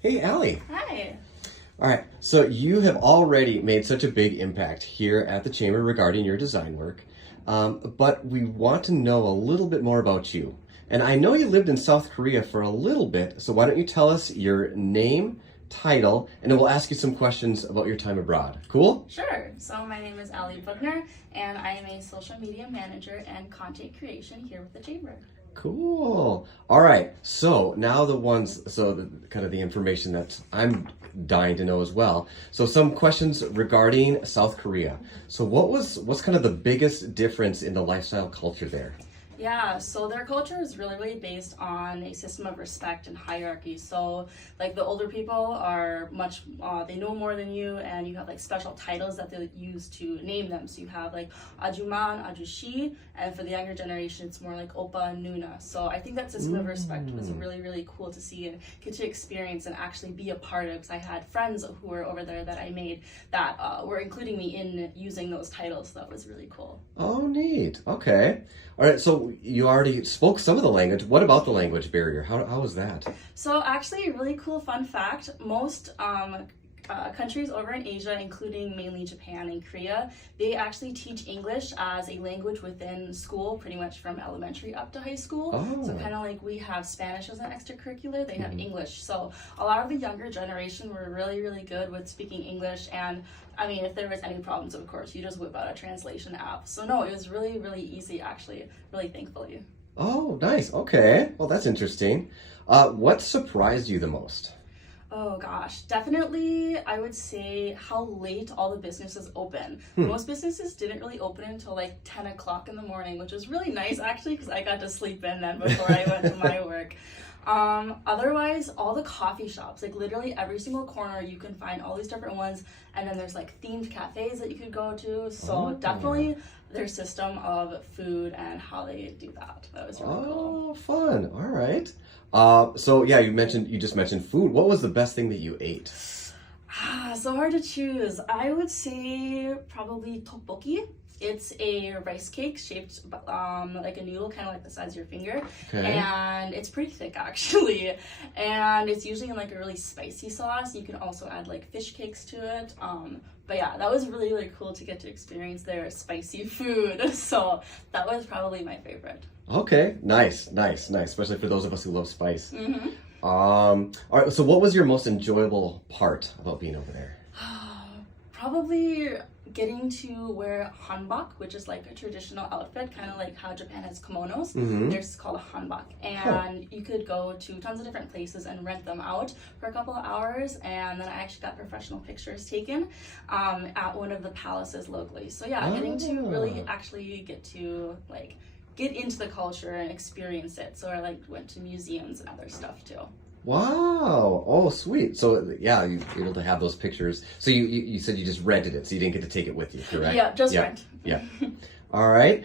Hey, Allie. Hi. All right, so you have already made such a big impact here at the Chamber regarding your design work, but we want to know a little bit more about you. And I know you lived in South Korea for a little bit, so why don't you tell us your name, title, and then we'll ask you some questions about your time abroad. Cool? Sure. So my name is Ali Buckner, and I am a social media manager and content creation here with the Chamber. Cool. All right. So now kind of the information that I'm dying to know as well. So some questions regarding South Korea. So what's kind of the biggest difference in the lifestyle culture there? Yeah, so their culture is really based on a system of respect and hierarchy. So, like, the older people are they know more than you, and you have like special titles that they use to name them. So you have like Ajuman, Ajushi, and for the younger generation, it's more like Oppa and Nuna. So I think that system of respect was really cool to see and get to experience and actually be a part of. Because I had friends who were over there that I made that were including me in using those titles. So that was really cool. Oh, neat. Okay. All right. So you already spoke some of the language. What about the language barrier? How was that? So actually, a really cool fun fact, most countries over in Asia, including mainly Japan and Korea, they actually teach English as a language within school, pretty much from elementary up to high school. Oh. So kind of like we have Spanish as an extracurricular, they have English. So a lot of the younger generation were really good with speaking English, and I mean, if there was any problems, of course, you just whip out a translation app. So no, it was really easy, actually, really thankfully. Oh, nice. Okay. Well, that's interesting. What surprised you the most? Oh gosh, definitely I would say how late all the businesses open. Most businesses didn't really open until like 10 o'clock in the morning, which was really nice actually because I got to sleep in then before I went to my work. Otherwise, all the coffee shops, like literally every single corner, you can find all these different ones, and then there's like themed cafes that you could go to. So definitely their system of food and how they do that. That was really cool. Oh, fun. All right. So yeah, you just mentioned food. What was the best thing that you ate? So hard to choose. I would say probably tteokbokki. It's a rice cake shaped like a noodle, kind of like the size of your finger. Okay. And it's pretty thick actually. And it's usually in like a really spicy sauce. You can also add like fish cakes to it. But yeah, that was really cool to get to experience their spicy food. So that was probably my favorite. Okay, nice, especially for those of us who love spice. All right, so what was your most enjoyable part about being over there? Probably getting to wear hanbok, which is like a traditional outfit, kind of like how Japan has kimonos. There's called a hanbok, and you could go to tons of different places and rent them out for a couple of hours. And then I actually got professional pictures taken at one of the palaces locally. So yeah, getting to really actually get to like get into the culture and experience it. So I like went to museums and other stuff too. Wow. Oh, sweet. So yeah, you were able to have those pictures. So you said you just rented it, so you didn't get to take it with you, correct? Yeah, just rent. Yeah. All right.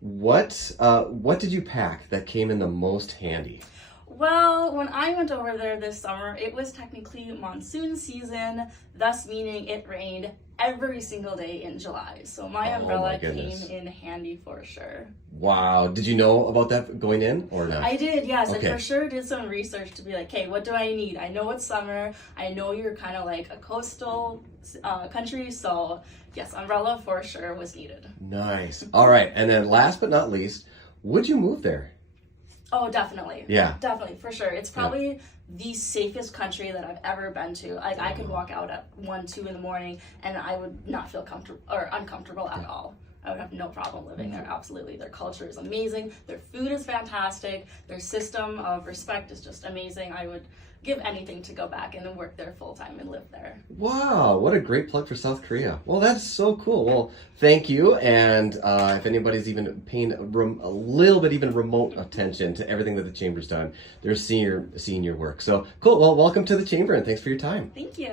What did you pack that came in the most handy? Well, when I went over there this summer, it was technically monsoon season, thus meaning it rained every single day in July. So my umbrella came in handy for sure. Wow. Did you know about that going in or not? I did, yes. Okay. I for sure did some research to be like, hey, what do I need? I know it's summer. I know you're kind of like a coastal country. So yes, umbrella for sure was needed. Nice. All right. And then last but not least, would you move there? Oh, definitely. Yeah. Definitely, for sure. It's probably the safest country that I've ever been to. Like, I could walk out at 1, 2 in the morning and I would not feel comfortable or uncomfortable at all. I would have no problem living there, absolutely. Their culture is amazing. Their food is fantastic. Their system of respect is just amazing. I would give anything to go back and work there full time and live there. Wow, what a great plug for South Korea. Well, that's so cool. Well, thank you. And if anybody's even paying a little bit even remote attention to everything that the Chamber's done, they're seeing your work. So cool. Well, welcome to the Chamber and thanks for your time. Thank you.